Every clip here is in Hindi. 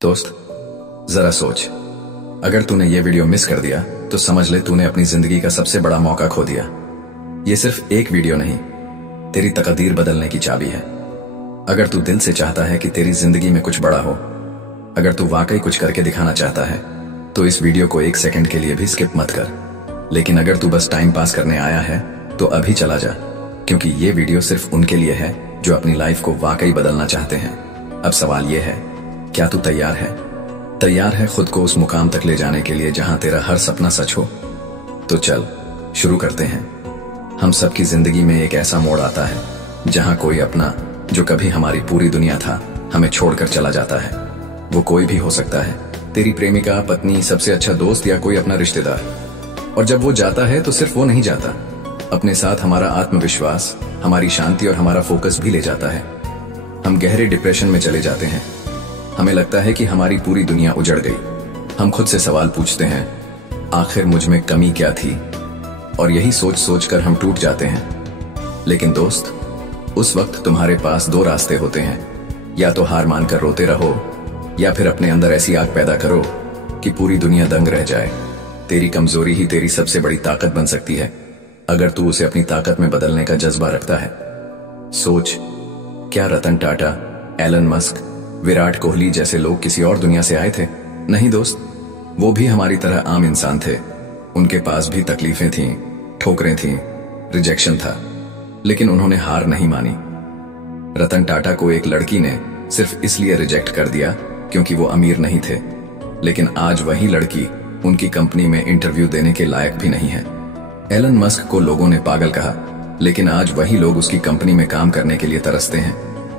दोस्त, जरा सोच, अगर तूने ये वीडियो मिस कर दिया तो समझ ले तूने अपनी जिंदगी का सबसे बड़ा मौका खो दिया। ये सिर्फ एक वीडियो नहीं, तेरी तकदीर बदलने की चाबी है। अगर तू दिल से चाहता है कि तेरी जिंदगी में कुछ बड़ा हो, अगर तू वाकई कुछ करके दिखाना चाहता है, तो इस वीडियो को एक सेकंड के लिए भी स्किप मत कर। लेकिन अगर तू बस टाइम पास करने आया है तो अभी चला जा, क्योंकि ये वीडियो सिर्फ उनके लिए है जो अपनी लाइफ को वाकई बदलना चाहते हैं। अब सवाल ये है, क्या तू तैयार है? तैयार है खुद को उस मुकाम तक ले जाने के लिए जहां तेरा हर सपना सच हो? तो चल शुरू करते हैं। हम सबकी जिंदगी में एक ऐसा मोड़ आता है जहां कोई अपना, जो कभी हमारी पूरी दुनिया था, हमें छोड़कर चला जाता है। वो कोई भी हो सकता है, तेरी प्रेमिका, पत्नी, सबसे अच्छा दोस्त या कोई अपना रिश्तेदार। और जब वो जाता है तो सिर्फ वो नहीं जाता, अपने साथ हमारा आत्मविश्वास, हमारी शांति और हमारा फोकस भी ले जाता है। हम गहरे डिप्रेशन में चले जाते हैं। हमें लगता है कि हमारी पूरी दुनिया उजड़ गई। हम खुद से सवाल पूछते हैं, आखिर मुझ में कमी क्या थी? और यही सोच सोच कर हम टूट जाते हैं। लेकिन दोस्त, उस वक्त तुम्हारे पास दो रास्ते होते हैं। या तो हार मानकर रोते रहो, या फिर अपने अंदर ऐसी आग पैदा करो कि पूरी दुनिया दंग रह जाए। तेरी कमजोरी ही तेरी सबसे बड़ी ताकत बन सकती है, अगर तू उसे अपनी ताकत में बदलने का जज्बा रखता है। सोच, क्या रतन टाटा, एलन मस्क, विराट कोहली जैसे लोग किसी और दुनिया से आए थे? नहीं दोस्त, वो भी हमारी तरह आम इंसान थे। उनके पास भी तकलीफें थीं, ठोकरें थीं, रिजेक्शन था, लेकिन उन्होंने हार नहीं मानी। रतन टाटा को एक लड़की ने सिर्फ इसलिए रिजेक्ट कर दिया क्योंकि वो अमीर नहीं थे, लेकिन आज वही लड़की उनकी कंपनी में इंटरव्यू देने के लायक भी नहीं है। एलन मस्क को लोगों ने पागल कहा, लेकिन आज वही लोग उसकी कंपनी में काम करने के लिए तरसते हैं।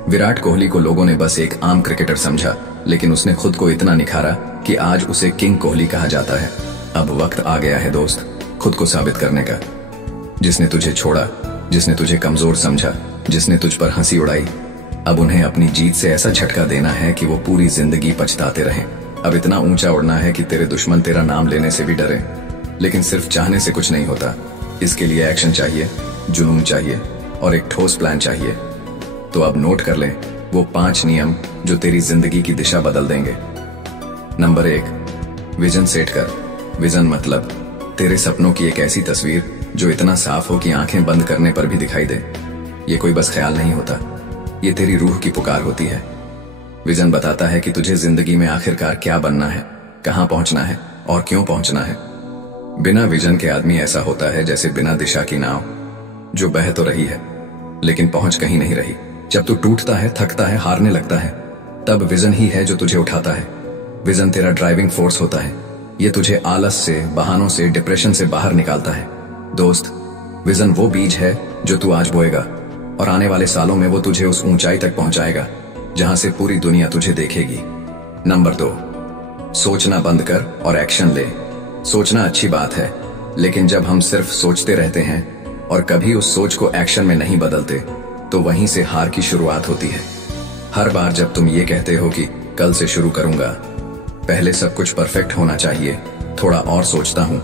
विराट कोहली को लोगों ने बस एक आम क्रिकेटर समझा, लेकिन उसने खुद को इतना निखारा कि आज उसे किंग कोहली कहा जाता है। अब वक्त आ गया है दोस्त, खुद को साबित करने का। जिसने तुझे छोड़ा, जिसने तुझे कमजोर समझा, जिसने तुझ पर हंसी उड़ाई, अब उन्हें अपनी जीत से ऐसा झटका देना है कि वो पूरी जिंदगी पछताते रहें। अब इतना ऊंचा उड़ना है कि तेरे दुश्मन तेरा नाम लेने से भी डरे। लेकिन सिर्फ चाहने से कुछ नहीं होता, इसके लिए एक्शन चाहिए, जुनून चाहिए और एक ठोस प्लान चाहिए। तो अब नोट कर लें वो 5 नियम जो तेरी जिंदगी की दिशा बदल देंगे। नंबर 1, विजन सेट कर। विजन मतलब तेरे सपनों की एक ऐसी तस्वीर जो इतना साफ हो कि आंखें बंद करने पर भी दिखाई दे। ये कोई बस ख्याल नहीं होता, ये तेरी रूह की पुकार होती है। विजन बताता है कि तुझे जिंदगी में आखिरकार क्या बनना है, कहां पहुंचना है और क्यों पहुंचना है। बिना विजन के आदमी ऐसा होता है जैसे बिना दिशा की नाव, जो बह तो रही है लेकिन पहुंच कहीं नहीं रही। जब तू टूटता है, थकता है, हारने लगता है, तब विजन ही है जो तुझे उठाता है। विजन तेरा ड्राइविंग फोर्स होता है। ये तुझे आलस से, बहानों से, डिप्रेशन से बाहर निकालता है। दोस्त, विजन वो बीज है जो तू आज बोएगा, और आने वाले सालों में वो तुझे उस ऊंचाई तक पहुंचाएगा जहां से पूरी दुनिया तुझे देखेगी। नंबर 2, सोचना बंद कर और एक्शन ले। सोचना अच्छी बात है, लेकिन जब हम सिर्फ सोचते रहते हैं और कभी उस सोच को एक्शन में नहीं बदलते, तो वहीं से हार की शुरुआत होती है। हर बार जब तुम ये कहते हो कि कल से शुरू करूंगा, पहले सब कुछ परफेक्ट होना चाहिए, थोड़ा और सोचता हूं,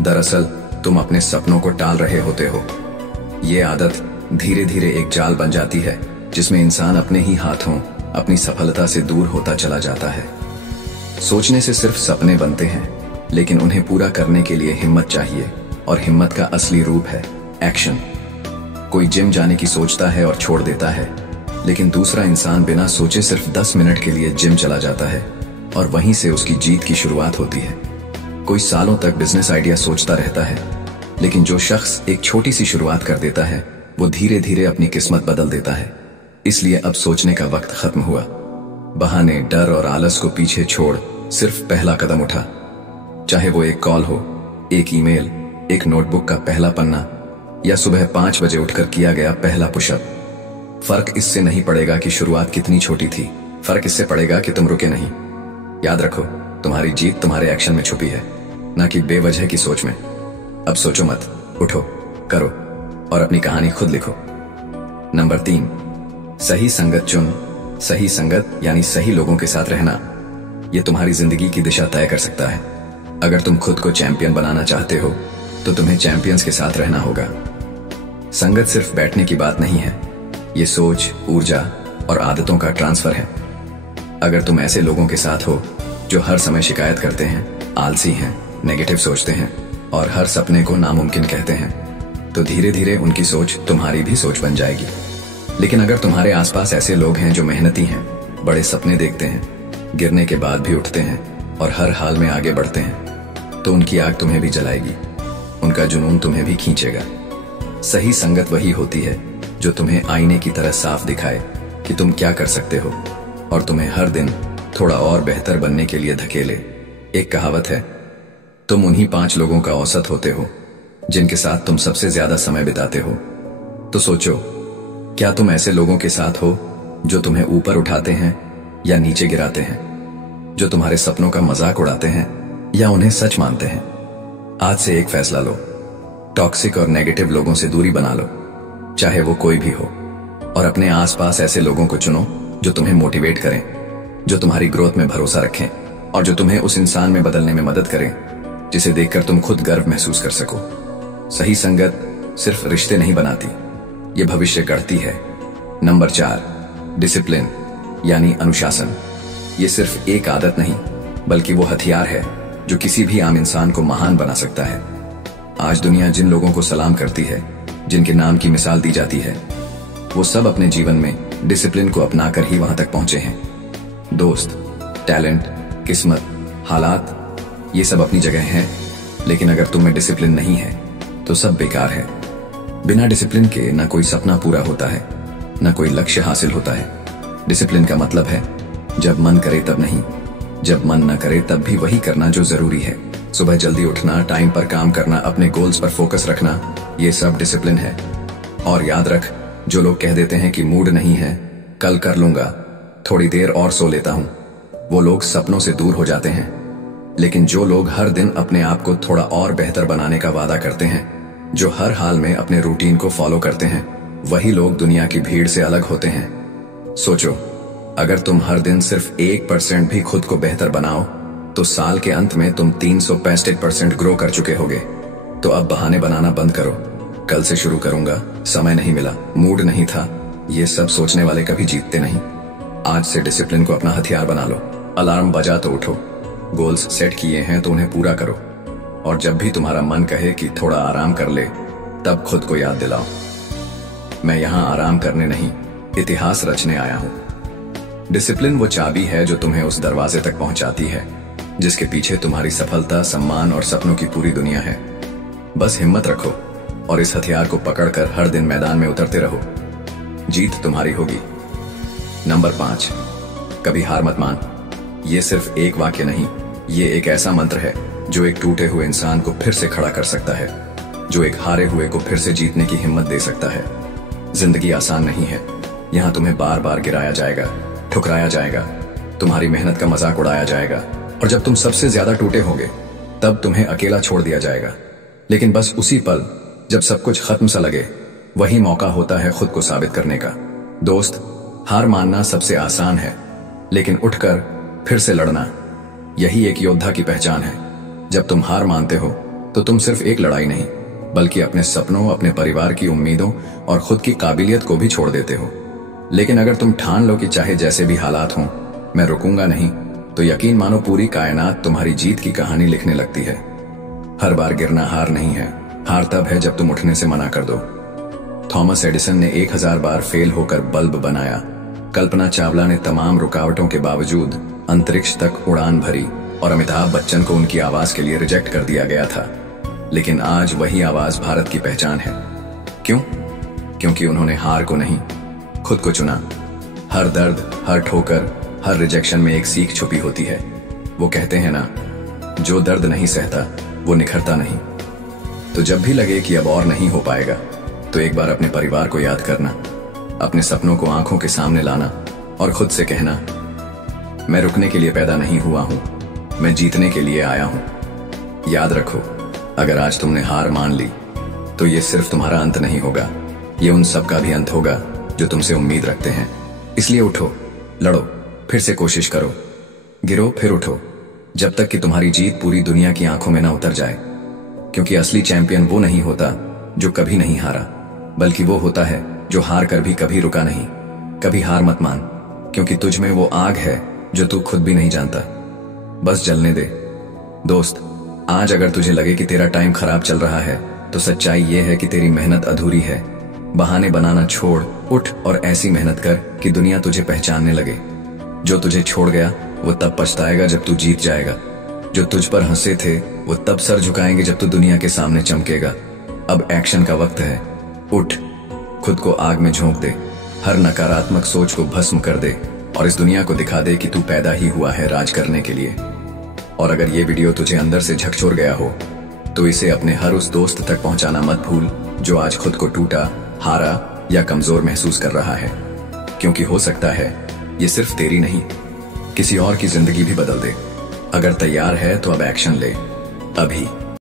दरअसल तुम अपने सपनों को टाल रहे होते हो। ये आदत धीरे धीरे एक जाल बन जाती है जिसमें इंसान अपने ही हाथों अपनी सफलता से दूर होता चला जाता है। सोचने से सिर्फ सपने बनते हैं, लेकिन उन्हें पूरा करने के लिए हिम्मत चाहिए, और हिम्मत का असली रूप है एक्शन। कोई जिम जाने की सोचता है और छोड़ देता है, लेकिन दूसरा इंसान बिना सोचे सिर्फ 10 मिनट के लिए जिम चला जाता है, और वहीं से उसकी जीत की शुरुआत होती है। कोई सालों तक बिजनेस आइडिया सोचता रहता है, लेकिन जो शख्स एक छोटी सी शुरुआत कर देता है, वो धीरे धीरे अपनी किस्मत बदल देता है। इसलिए अब सोचने का वक्त खत्म हुआ। बहाने, डर और आलस को पीछे छोड़ सिर्फ पहला कदम उठा। चाहे वो एक कॉल हो, एक ईमेल, एक नोटबुक का पहला पन्ना, या सुबह 5 बजे उठकर किया गया पहला पुशअप। फर्क इससे नहीं पड़ेगा कि शुरुआत कितनी छोटी थी, फर्क इससे पड़ेगा कि तुम रुके नहीं। याद रखो, तुम्हारी जीत तुम्हारे एक्शन में छुपी है, ना कि बेवजह की सोच में। अब सोचो मत, उठो, करो और अपनी कहानी खुद लिखो। नंबर 3, सही संगत चुन। सही संगत यानी सही लोगों के साथ रहना, यह तुम्हारी जिंदगी की दिशा तय कर सकता है। अगर तुम खुद को चैंपियन बनाना चाहते हो, तो तुम्हें चैंपियंस के साथ रहना होगा। संगत सिर्फ बैठने की बात नहीं है, ये सोच, ऊर्जा और आदतों का ट्रांसफर है। अगर तुम ऐसे लोगों के साथ हो जो हर समय शिकायत करते हैं, आलसी हैं, नेगेटिव सोचते हैं और हर सपने को नामुमकिन कहते हैं, तो धीरे धीरे उनकी सोच तुम्हारी भी सोच बन जाएगी। लेकिन अगर तुम्हारे आसपास ऐसे लोग हैं जो मेहनती हैं, बड़े सपने देखते हैं, गिरने के बाद भी उठते हैं और हर हाल में आगे बढ़ते हैं, तो उनकी आग तुम्हें भी जलाएगी, उनका जुनून तुम्हें भी खींचेगा। सही संगत वही होती है जो तुम्हें आईने की तरह साफ दिखाए कि तुम क्या कर सकते हो और तुम्हें हर दिन थोड़ा और बेहतर बनने के लिए धकेले। एक कहावत है, तुम उन्हीं 5 लोगों का औसत होते हो जिनके साथ तुम सबसे ज्यादा समय बिताते हो। तो सोचो, क्या तुम ऐसे लोगों के साथ हो जो तुम्हें ऊपर उठाते हैं या नीचे गिराते हैं, जो तुम्हारे सपनों का मजाक उड़ाते हैं या उन्हें सच मानते हैं? आज से एक फैसला लो, टॉक्सिक और नेगेटिव लोगों से दूरी बना लो, चाहे वो कोई भी हो, और अपने आसपास ऐसे लोगों को चुनो जो तुम्हें मोटिवेट करें, जो तुम्हारी ग्रोथ में भरोसा रखें और जो तुम्हें उस इंसान में बदलने में मदद करें जिसे देखकर तुम खुद गर्व महसूस कर सको। सही संगत सिर्फ रिश्ते नहीं बनाती, ये भविष्य गढ़ती है। नंबर 4, डिसिप्लिन यानी अनुशासन। ये सिर्फ एक आदत नहीं बल्कि वो हथियार है जो किसी भी आम इंसान को महान बना सकता है। आज दुनिया जिन लोगों को सलाम करती है, जिनके नाम की मिसाल दी जाती है, वो सब अपने जीवन में डिसिप्लिन को अपनाकर ही वहां तक पहुंचे हैं। दोस्त, टैलेंट, किस्मत, हालात, ये सब अपनी जगह हैं, लेकिन अगर तुम में डिसिप्लिन नहीं है तो सब बेकार है। बिना डिसिप्लिन के ना कोई सपना पूरा होता है, ना कोई लक्ष्य हासिल होता है। डिसिप्लिन का मतलब है जब मन करे तब नहीं, जब मन न करे तब भी वही करना जो जरूरी है। सुबह जल्दी उठना, टाइम पर काम करना, अपने गोल्स पर फोकस रखना, ये सब डिसिप्लिन है। और याद रख, जो लोग कह देते हैं कि मूड नहीं है, कल कर लूंगा, थोड़ी देर और सो लेता हूं, वो लोग सपनों से दूर हो जाते हैं। लेकिन जो लोग हर दिन अपने आप को थोड़ा और बेहतर बनाने का वादा करते हैं, जो हर हाल में अपने रूटीन को फॉलो करते हैं, वही लोग दुनिया की भीड़ से अलग होते हैं। सोचो, अगर तुम हर दिन सिर्फ 1% भी खुद को बेहतर बनाओ तो साल के अंत में तुम 365% ग्रो कर चुके होगे। तो अब बहाने बनाना बंद करो, कल से शुरू करूंगा, समय नहीं मिला, मूड नहीं था, ये सब सोचने वाले कभी जीतते नहीं। आज से डिसिप्लिन को अपना हथियार बना लो। अलार्म बजा तो उठो, गोल्स सेट किए हैं तो उन्हें पूरा करो, और जब भी तुम्हारा मन कहे कि थोड़ा आराम कर ले, तब खुद को याद दिलाओ, मैं यहां आराम करने नहीं, इतिहास रचने आया हूं। डिसिप्लिन वो चाबी है जो तुम्हें उस दरवाजे तक पहुंचाती है जिसके पीछे तुम्हारी सफलता, सम्मान और सपनों की पूरी दुनिया है। बस हिम्मत रखो और इस हथियार को पकड़कर हर दिन मैदान में उतरते रहो, जीत तुम्हारी होगी। नंबर 5, कभी हार मत मान। ये सिर्फ एक वाक्य नहीं, ये एक ऐसा मंत्र है जो एक टूटे हुए इंसान को फिर से खड़ा कर सकता है, जो एक हारे हुए को फिर से जीतने की हिम्मत दे सकता है। जिंदगी आसान नहीं है, यहाँ तुम्हें बार बार गिराया जाएगा, ठुकराया जाएगा, तुम्हारी मेहनत का मजाक उड़ाया जाएगा, और जब तुम सबसे ज्यादा टूटे होगे तब तुम्हें अकेला छोड़ दिया जाएगा। लेकिन बस उसी पल जब सब कुछ खत्म सा लगे, वही मौका होता है खुद को साबित करने का। दोस्त, हार मानना सबसे आसान है, लेकिन उठकर फिर से लड़ना, यही एक योद्धा की पहचान है। जब तुम हार मानते हो तो तुम सिर्फ एक लड़ाई नहीं बल्कि अपने सपनों, अपने परिवार की उम्मीदों और खुद की काबिलियत को भी छोड़ देते हो। लेकिन अगर तुम ठान लो कि चाहे जैसे भी हालात हों, मैं रुकूंगा नहीं, तो यकीन मानो पूरी कायनात तुम्हारी जीत की कहानी लिखने लगती है। हर बार गिरना हार नहीं है, हार तब है जब तुम उठने से मना कर दो। थॉमस एडिसन ने 1000 बार फेल होकर बल्ब बनाया। कल्पना चावला ने तमाम रुकावटों के बावजूद अंतरिक्ष तक उड़ान भरी, और अमिताभ बच्चन को उनकी आवाज के लिए रिजेक्ट कर दिया गया था। लेकिन आज वही आवाज भारत की पहचान है। क्यों? क्योंकि उन्होंने हार को नहीं, खुद को चुना। हर दर्द, हर ठोकर, हर रिजेक्शन में एक सीख छुपी होती है। वो कहते हैं ना, जो दर्द नहीं सहता वो निखरता नहीं। तो जब भी लगे कि अब और नहीं हो पाएगा, तो एक बार अपने परिवार को याद करना, अपने सपनों को आंखों के सामने लाना और खुद से कहना, मैं रुकने के लिए पैदा नहीं हुआ हूं, मैं जीतने के लिए आया हूं। याद रखो, अगर आज तुमने हार मान ली तो ये सिर्फ तुम्हारा अंत नहीं होगा, ये उन सब का भी अंत होगा जो तुमसे उम्मीद रखते हैं। इसलिए उठो, लड़ो, फिर से कोशिश करो, गिरो फिर उठो, जब तक कि तुम्हारी जीत पूरी दुनिया की आंखों में ना उतर जाए। क्योंकि असली चैंपियन वो नहीं होता जो कभी नहीं हारा, बल्कि वो होता है जो हार कर भी कभी रुका नहीं। कभी हार मत मान, क्योंकि तुझ में वो आग है जो तू खुद भी नहीं जानता। बस जलने दे। दोस्त, आज अगर तुझे लगे कि तेरा टाइम खराब चल रहा है तो सच्चाई ये है कि तेरी मेहनत अधूरी है। बहाने बनाना छोड़, उठ और ऐसी मेहनत कर कि दुनिया तुझे पहचानने लगे। जो तुझे छोड़ गया वो तब पछताएगा जब तू जीत जाएगा। जो तुझ पर हंसे थे वो तब सर झुकाएंगे जब तू दुनिया के सामने चमकेगा। अब एक्शन का वक्त है। उठ, खुद को आग में झोंक दे, हर नकारात्मक सोच को भस्म कर दे और इस दुनिया को दिखा दे कि तू पैदा ही हुआ है राज करने के लिए। और अगर ये वीडियो तुझे अंदर से झकझोर गया हो तो इसे अपने हर उस दोस्त तक पहुंचाना मत भूल जो आज खुद को टूटा, हारा या कमजोर महसूस कर रहा है। क्योंकि हो सकता है ये सिर्फ तेरी नहीं, किसी और की जिंदगी भी बदल दे। अगर तैयार है तो अब एक्शन ले, अभी।